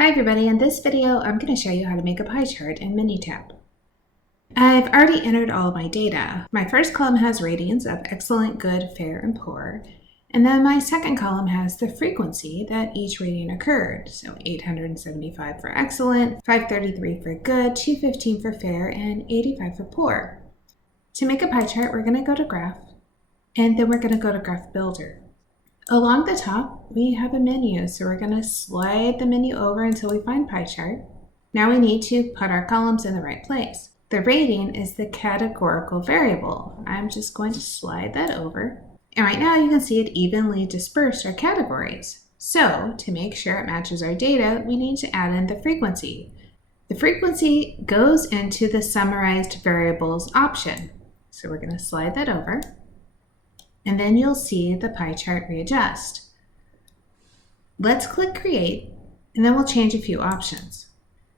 Hi everybody, in this video I'm going to show you how to make a pie chart in Minitab. I've already entered all of my data. My first column has ratings of excellent, good, fair, and poor, and then my second column has the frequency that each rating occurred. So 875 for excellent, 533 for good, 215 for fair, and 85 for poor. To make a pie chart, we're going to go to Graph, and then we're going to go to Graph Builder. Along the top, we have a menu, so we're going to slide the menu over until we find pie chart. Now we need to put our columns in the right place. The rating is the categorical variable. I'm just going to slide that over. And right now you can see it evenly dispersed our categories. So to make sure it matches our data, we need to add in the frequency. The frequency goes into the summarized variables option. So we're going to slide that over. And then you'll see the pie chart readjust. Let's click Create, and then we'll change a few options.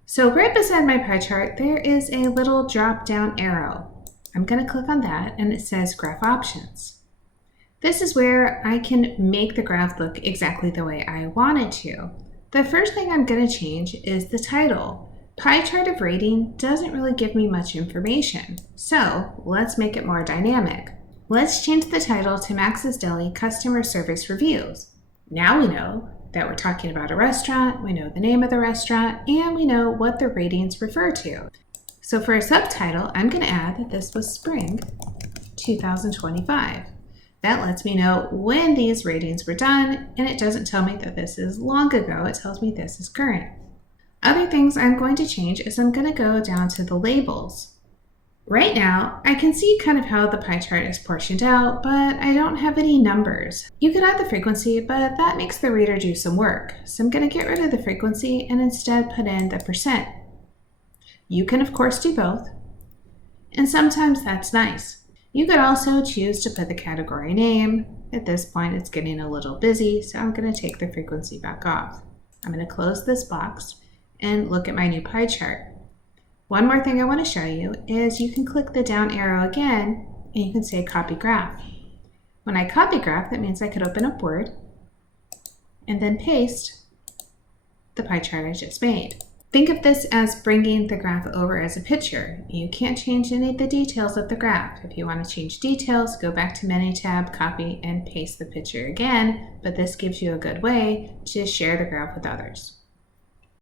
So right beside my pie chart, there is a little drop-down arrow. I'm going to click on that, and it says Graph Options. This is where I can make the graph look exactly the way I want it to. The first thing I'm going to change is the title. Pie chart of rating doesn't really give me much information, so let's make it more dynamic. Let's change the title to Max's Deli Customer Service Reviews. Now we know that we're talking about a restaurant, we know the name of the restaurant, and we know what the ratings refer to. So for a subtitle, I'm going to add that this was Spring 2025. That lets me know when these ratings were done, and it doesn't tell me that this is long ago, it tells me this is current. Other things I'm going to change is I'm going to go down to the labels. Right now, I can see kind of how the pie chart is portioned out, but I don't have any numbers. You could add the frequency, but that makes the reader do some work. So I'm going to get rid of the frequency and instead put in the percent. You can of course do both, and sometimes that's nice. You could also choose to put the category name. At this point, it's getting a little busy, so I'm going to take the frequency back off. I'm going to close this box and look at my new pie chart. One more thing I want to show you is you can click the down arrow again and you can say Copy Graph. When I copy graph, that means I could open up Word and then paste the pie chart I just made. Think of this as bringing the graph over as a picture. You can't change any of the details of the graph. If you want to change details, go back to Minitab, copy, and paste the picture again, but this gives you a good way to share the graph with others.